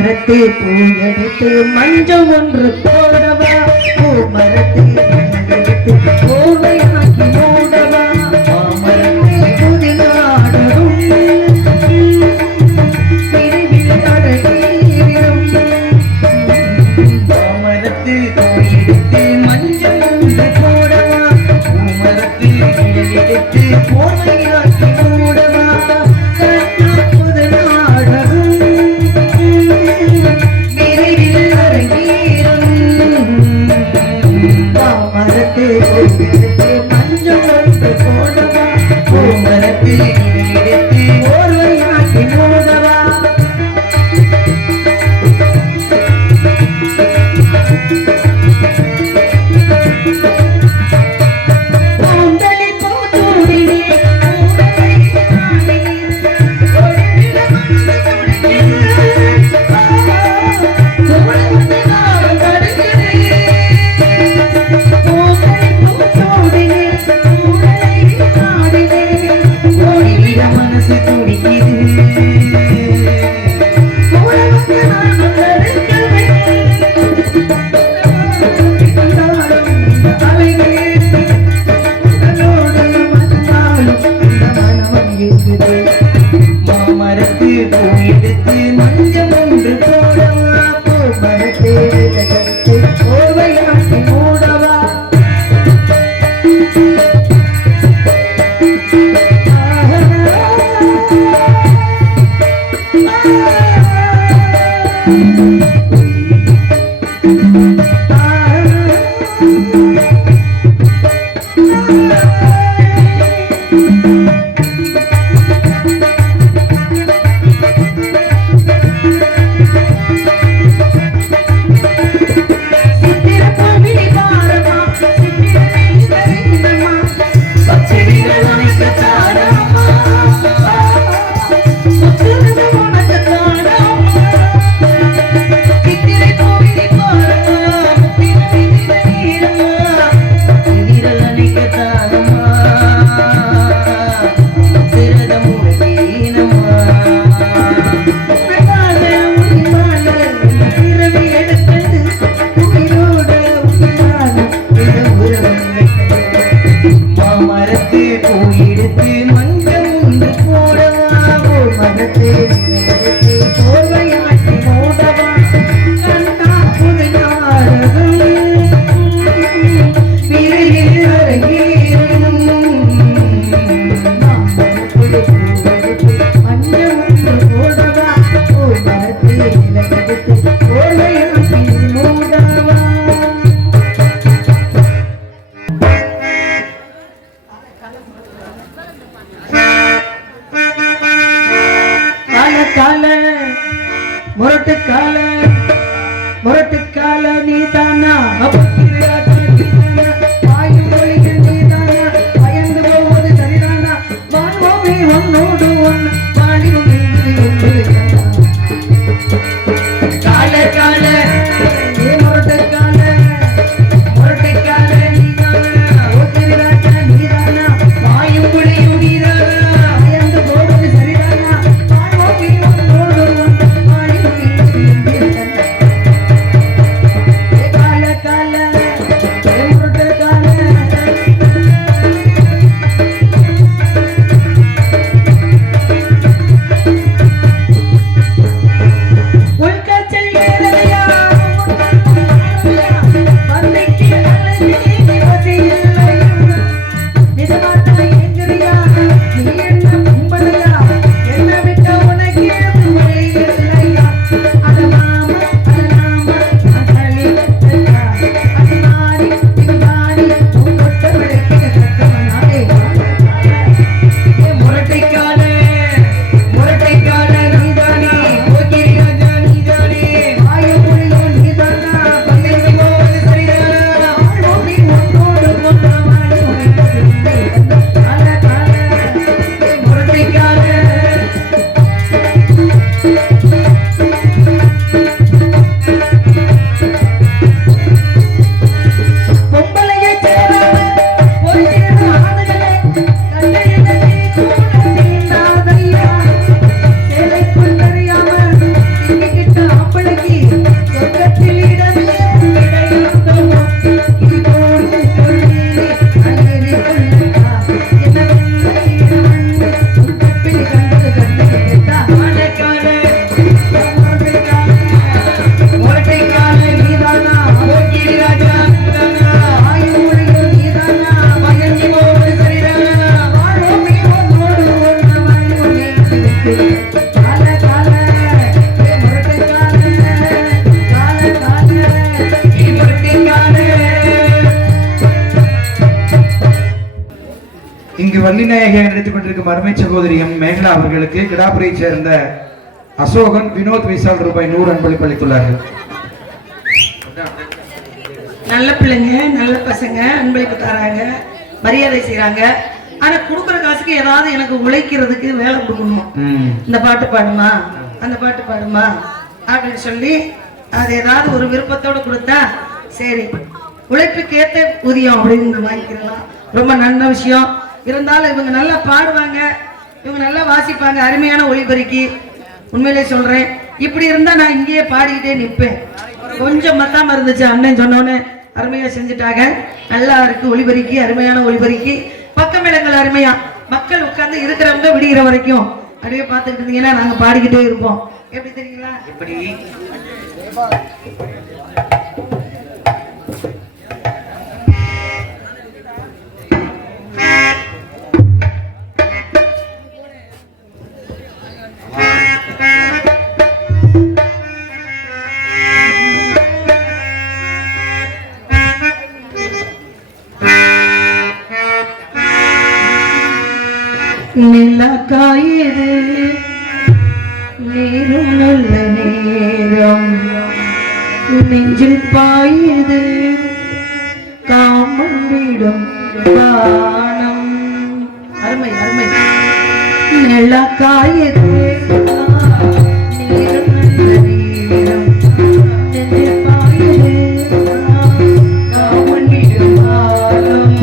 மரத்து பூ எடுத்து மஞ்சள் ஒன்று போடவா பூ மரத்து எடுத்து போவையாக்கி மூடவா மாமரத்தை புதினாடரும் பிரிவில் அழகீரும் மாமரத்து பூ எடுத்து மஞ்சள் ஒன்று போடவா பூ மரத்து எடுத்து போவையாக்கி மூடவா மஞ்சள் ஒன்று போடவா பூமரத்து எடுத்து ஓர்வையாக்கி மூடவா மாமரத்து பூ எடுத்து மஞ்சள் ஒன்று போடவா பூ மரத்தை எடுத்து ஓர்வையாக்கி மூடவா முரட்டுக்கால நீதானா ஆயும் மொழிகள் நீதானா பயந்து போவது சரிதானா வாழ்வோமே ஒன்னோடு ஒன்று வாழிவும் கால கால முரட்டுக்கால நீதானா ஒத்திராட்ட நீதானா ஆயும் மொழியும் நீதானா பயந்து போவது சரிதானா வாழ்வோமே ஒன்னோடு ஒன்று வாழிவும் வள்ளிநாயகியாக நடித்துக் கொண்டிருக்கும் அருமை சகோதரி எம் மேகலா அவர்களுக்கு கிடாபுரியை சேர்ந்த அசோகன் வினோத் வைசால் ரூபாய் 100 அன்பளிப்பு அளித்துள்ளார்கள். நல்ல பிள்ளைங்க, நல்ல பசங்க, அன்பளிப்பு தராங்க, மரியாதை செய்யறாங்க. ஆனா கொடுக்குற காசுக்கு ஏதாவது எனக்கு உழைக்கிறதுக்கு வேலை கொடுக்கணுமா? இந்த பாட்டு பாடுமா, அந்த பாட்டு பாடுமா அப்படின்னு சொல்லி அது ஏதாவது ஒரு விருப்பத்தோடு கொடுத்தா சரி, உழைப்புக்கு ஏற்ற ஊதியம் அப்படின்னு வாங்கிக்கலாம். ரொம்ப நல்ல விஷயம். இருந்தாலும் இவங்க நல்லா பாடுவாங்க, இவங்க நல்லா வாசிப்பாங்க, அருமையான ஒளிபெருக்கி. உண்மையிலே சொல்றேன், இப்படி இருந்தா நான் இங்கேயே பாடிக்கிட்டே நிற்பேன். கொஞ்சம் மத்தாம இருந்துச்சு, அண்ணன் சொன்னோன்னு அருமையா செஞ்சுட்டாங்க. நல்லா இருக்கு ஒளிபெருக்கி, அருமையான ஒளிபெருக்கி. பக்கமிடங்கள் அருமையா, மக்கள் உட்கார்ந்து இருக்கிறவங்க விடுகிற வரைக்கும் அப்படியே பார்த்துக்கிட்டு இருந்தீங்கன்னா நாங்க பாடிக்கிட்டே இருப்போம். எப்படி தெரியுங்களா? எப்படி நிலா காயுது, நீரும் நல்ல நேரம், நெஞ்சில் பாயுது காமண்டிடும் பானம். அருமை அருமை. நிலா காயுது, நீரும் நல்ல நேரம், நெஞ்சில் பாயுது காமண்டிடும் பானம்.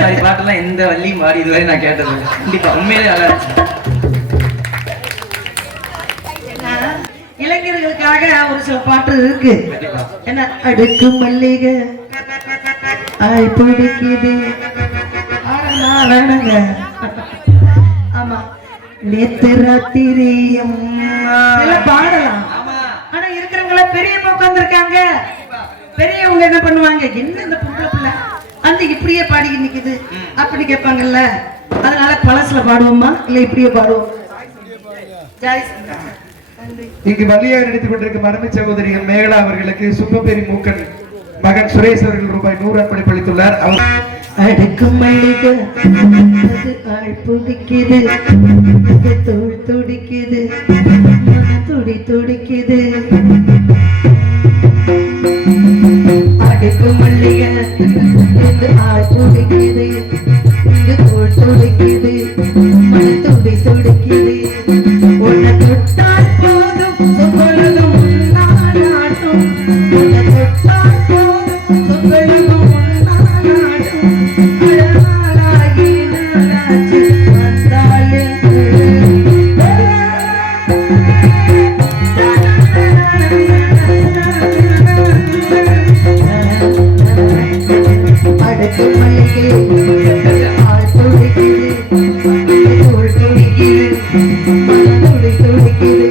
மாதிரி பாட்டெல்லாம் எந்த வள்ளியும் பாடி இதுவரை நான் கேட்டது கண்டிப்பா உண்மையிலே நல்லா இருந்துச்சு. இளைஞர்களுக்காக ஒரு சில பாட்டு இருக்கு. என்ன அடுக்கு மல்லிகை ஆய் பிடிக்குது வேணுங்க. ஆமா நேத்து ராத்திரியும் பாடலாம். ஆனா இருக்கிறவங்கள பெரியவங்க உட்கார்ந்துருக்காங்க. பெரியவங்க என்ன பண்ணுவாங்க, என்ன இந்த பொம்பளை பிள்ளை அந்த இப்படியே பாடி நிக்குது அப்படி கேட்பாங்கல்ல. அதனால பழசுல பாடுவோமா இல்ல இப்படியே பாடுவோம்? இங்கு வள்ளியாக நடித்துக் கொண்டிருக்கும் அருமை சகோதரிகள் மேகலா அவர்களுக்கு சுப்பப்பேரி மூக்கன் மகன் சுரேஷ் அவர்கள் ரூபாய் 100 அன்பளிப்பு அளித்துள்ளார். அடுக்கும் மல்லிகை ஆள் புடிக்குது தோல் துடிக்குது துடி துடிக்குது. அடுக்கும் மல்லிகை ஆள் புடிக்குது தோல் துடிக்குது மன துடி துடிக்குது. உன்னை தொட்டால் போதும் சொற்களும் நாளாட்டும். உன்னை தொட்டால் போதும் சொற்களும் நாளாட்டும். அழகாகி நாளாச்சு வந்தாலே அடுக்கு மல்லிகை ஆள் துடிக்குது தோல் துடிக்குது மன துடி துடிக்குது.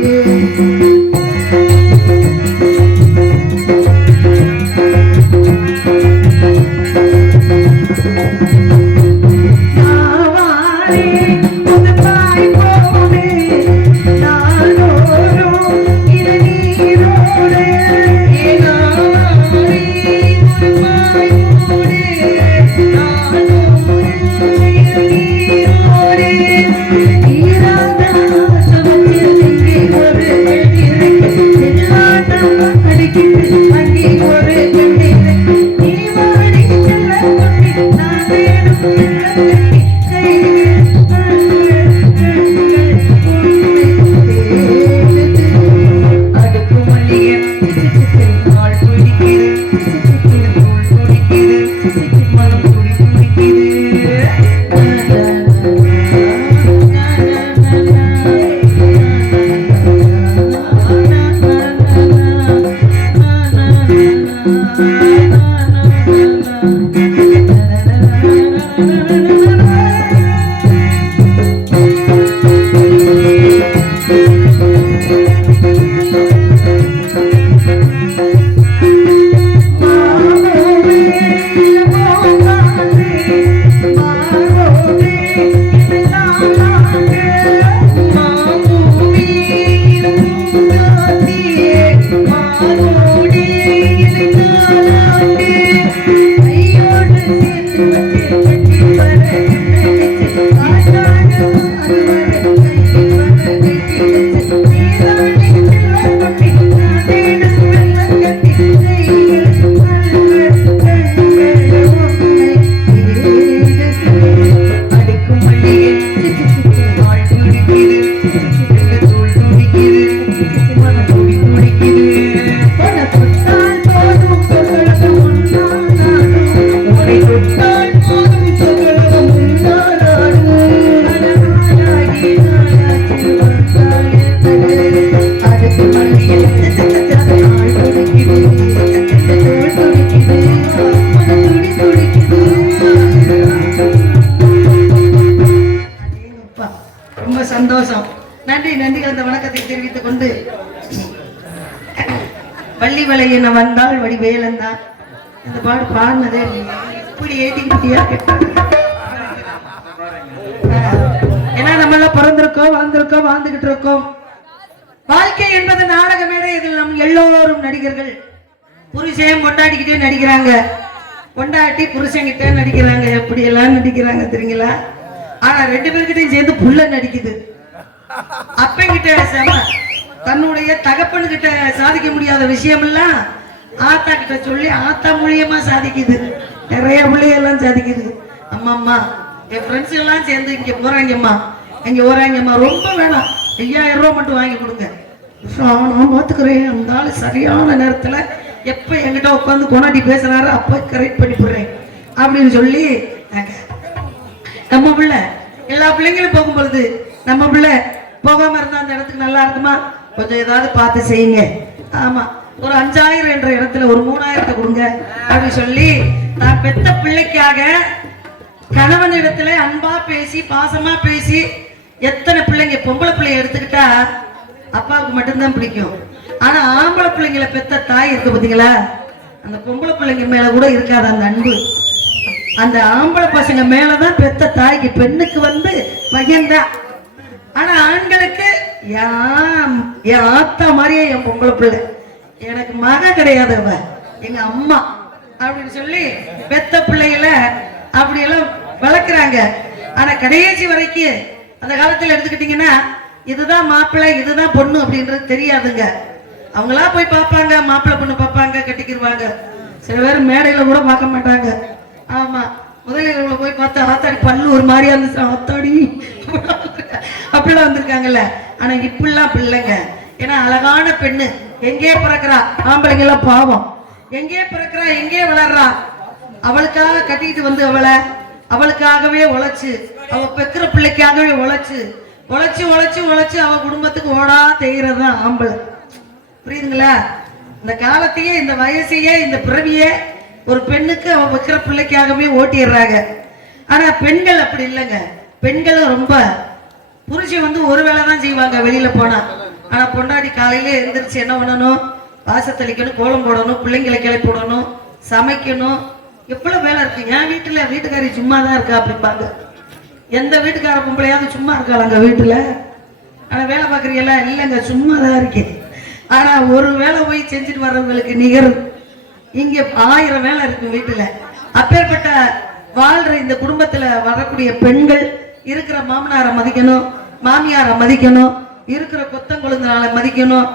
ரொம்ப சந்தோஷம். நன்றி நன்றி கலந்த வணக்கத்தை தெரிவித்துக் கொண்டு வள்ளி வலை என்ன வந்தால் வடிவேலன் தான் இந்த பாடு பாடினதே இல்லையா? இப்படி ஏத்திக்கிட்டியா கேட்டாங்க. ஏன்னா நம்ம எல்லாம் பிறந்திருக்கோம் வளர்ந்திருக்கோம் வாழ்ந்துகிட்டு இருக்கோம். வாழ்க்கை என்பது நாடக மேடை. இதில் நம் எல்லோரும் நடிகர்கள். புருஷன் பொண்டாட்டிக்கிட்டே நடிக்கிறாங்க, பொண்டாட்டி புருஷன்கிட்ட நடிக்கிறாங்க, எப்படி எல்லாம் நடிக்கிறாங்க தெரியுங்களா? ஆனா 2 பேர்கிட்டையும் சேர்ந்து புள்ள நடிக்குது. அப்பங்கிட்ட தன்னுடைய தகப்பன்கிட்ட சாதிக்க முடியாத விஷயம் எல்லாம் ஆத்தா கிட்ட சொல்லி ஆத்தா மூலியமா சாதிக்குது. நிறைய பிள்ளையெல்லாம் சாதிக்குது. அம்மா அம்மா என் ஃப்ரெண்ட்ஸ் எல்லாம் சேர்ந்து இங்க போறாங்கம்மா இங்க போறாங்கம்மா, ரொம்ப வேணாம் 5000 ரூபாய் மட்டும் வாங்கி கொடுங்க, நான் பாத்துக்கிறேன். அந்த ஆளு சரியான நேரத்துல எப்ப என்கிட்ட உட்காந்து கொண்டாடி பேசுறாரு அப்ப கரெக்ட் பண்ணி போடுறேன் அப்படின்னு சொல்லி நம்ம பிள்ளை எல்லா பிள்ளைங்களும் போகும் பொழுது நம்ம பிள்ளை போகாம இருந்தா அந்த இடத்துக்கு நல்லா இருக்குமா? கொஞ்சம் ஏதாவது பார்த்து செய்யுங்க. ஆமா, ஒரு 5000 என்ற இடத்துல ஒரு 3000 கொடுங்க அப்படின்னு சொல்லி நான் பெத்த பிள்ளைக்காக கணவன் இடத்துல அன்பா பேசி பாசமா பேசி எத்தனை பிள்ளைங்க பொம்பளை பிள்ளைய எடுத்துக்கிட்டா அப்பாவுக்கு மட்டும்தான் பிடிக்கும். ஆனா ஆம்பளை பிள்ளைங்களை பெத்த தாய் இருக்கு பாத்தீங்களா, அந்த பொம்பளை பிள்ளைங்க மேல கூட இருக்காது அந்த அன்பு. அந்த ஆம்பளை பசங்க மேலதான் பெத்த தாய்க்கு, பெண்ணுக்கு வந்து பையன்தான். ஆனா ஆண்களுக்கு என் ஆத்தா மாதிரியே என் பொம்பளை பிள்ளை, எனக்கு மக கிடையாது, அவ எங்க அம்மா அப்படின்னு சொல்லி பெத்த பிள்ளைகள அப்படியெல்லாம் வளர்க்குறாங்க. ஆனா கடைசி வரைக்கும் அந்த காலத்துல எடுத்துக்கிட்டீங்கன்னா இதுதான் மாப்பிள்ளை இதுதான் பொண்ணு அப்படின்றது தெரியாதுங்க. அவங்களா போய் பார்ப்பாங்க, மாப்பிள்ளை பொண்ணு பார்ப்பாங்க, கட்டிக்கிடுவாங்க. சில பேர் மேடையில கூட பார்க்க மாட்டாங்க. ஆமா, முதலில் போய் பார்த்தா ஆத்தாடி பல்லு ஒரு மாதிரியா இருந்துச்சு, ஆத்தாடி அப்படிலாம் வந்திருக்காங்கல்ல. ஆனா இப்படிலாம் பிள்ளைங்க, ஏன்னா அழகான பெண்ணு எங்கே பிறக்கிறா, ஆம்பளைங்க எல்லாம் பாவம், எங்கே பிறக்கிறா எங்கே வளர்றா, அவளுக்காக கட்டிட்டு வந்து அவளுக்காகவே உழைச்சு, அவ பெக்கிற பிள்ளைக்காகவே உழைச்சு உழைச்சு உழைச்சு உழைச்சு அவ குடும்பத்துக்கு ஓடா தேய்றதுதான் ஆம்பளை. புரியுதுங்களா? இந்த காலத்தையே இந்த வயசையே இந்த பிறவியே ஒரு பெண்ணுக்கு அவ வைக்கிற பிள்ளைக்காகவே ஓட்டிடுறாங்க. ஆனா பெண்கள் அப்படி இல்லைங்க. பெண்களும் ரொம்ப புருஷன் வந்து ஒரு வேலை தான் செய்வாங்க வெளியில போனா. ஆனா பொண்டாட்டி காலையில எழுந்திரிச்சு என்ன பண்ணணும், வாசத்தளிக்கணும், கோலம் போடணும், பிள்ளைங்களை கிளப்பி போடணும், சமைக்கணும், எவ்வளவு வேலை இருக்கு. என் வீட்டுக்காரி சும்மா தான் இருக்கா அப்படிம்பாங்க. எந்த வீட்டுக்கார பொம்பளையாவது சும்மா இருக்காளாங்க வீட்டுல? ஆனா வேலை பாக்குறீங்களா? இல்லைங்க, சும்மா தான் இருக்கேன். ஆனா ஒரு வேலை போய் செஞ்சுட்டு வர்றவங்களுக்கு நிகர் இங்க 1000 வேலை இருக்கு வீட்டுல. அப்பேற்பட்ட வாழ்ற இந்த குடும்பத்துல வரக்கூடிய பெண்கள் இருக்கிற மாமனாரை மதிக்கணும், மாமியாரை மதிக்கணும், இருக்கிற கொத்தங்குழுந்தனால மதிக்கணும்.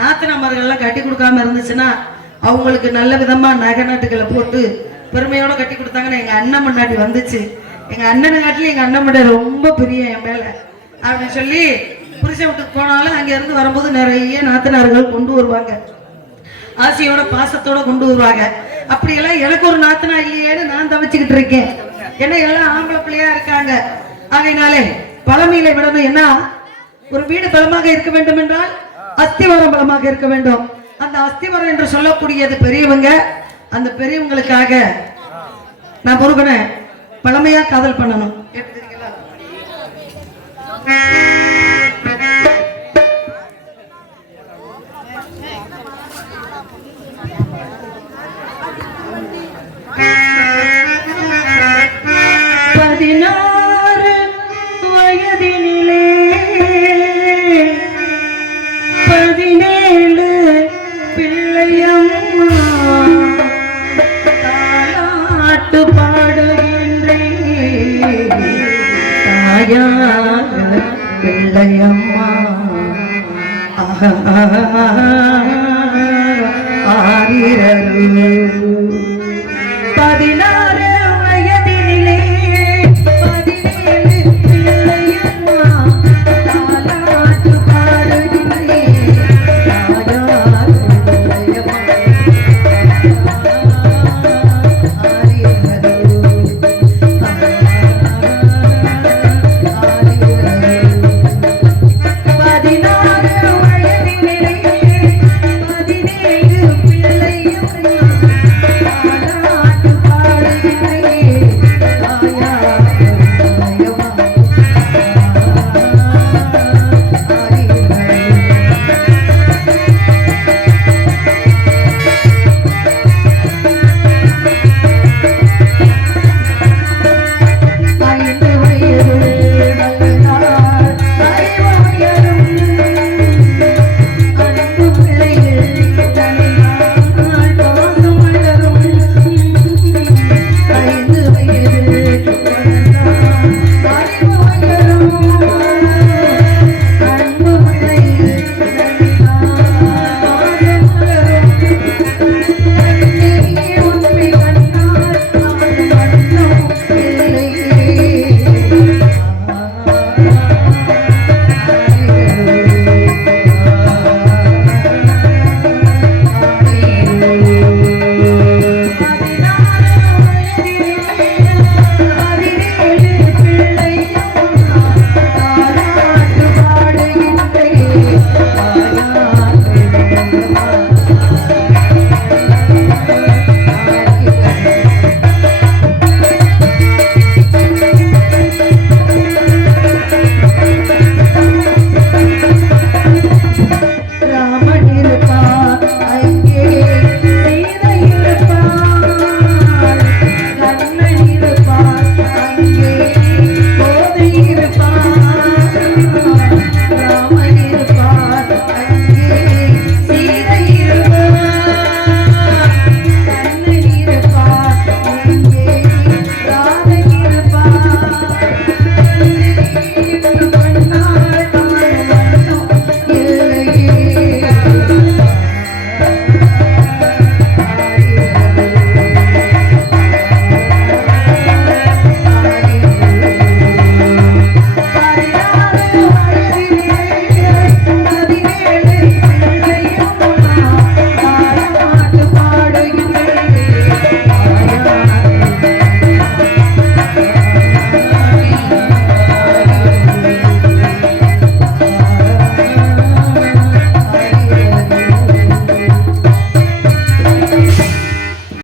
நாத்தனாமர்கள்லாம் கட்டி கொடுக்காம இருந்துச்சுன்னா அவங்களுக்கு நல்ல விதமா நகை நாட்டுகளை போட்டு பெருமையோட கட்டி கொடுத்தாங்கன்னா, எங்க அண்ணன் முன்னாடி வந்துச்சு, எங்க அண்ணனை காட்டிலும் எங்க அண்ணன் முன்னாடி ரொம்ப பெரிய என் மேல அப்படின்னு சொல்லி புருஷ வீட்டுக்கு போனாலும் அங்க இருந்து வரும்போது நிறைய நாத்தனார்கள் கொண்டு வருவாங்க, ஆசையோட பாசத்தோட கொண்டு வருவாங்க. அப்படியெல்லாம் எனக்கு ஒரு நாத்தனா இல்லையேன்னு நான் தவிச்சுக்கிட்டு இருக்கேன். ஏன்னா எல்லாம் ஆம்பளை பிள்ளையா இருக்காங்க. ஆகையினாலே பழமையில விடணும். என்ன, ஒரு வீடு பலமாக இருக்க வேண்டும் என்றால் அஸ்திவாரம் பலமாக இருக்க வேண்டும். அந்த அஸ்திவாரம் என்று சொல்லக்கூடியது பெரியவங்க. அந்த பெரியவங்களுக்காக நான் முருகனை பழமையா காதல் பண்ணணும். வயதினிலே 17 பிள்ளையம்மா தாலாட்டு பாடுகின்றேன், தாயாக பிள்ளையம்மா ஆரிரரு 16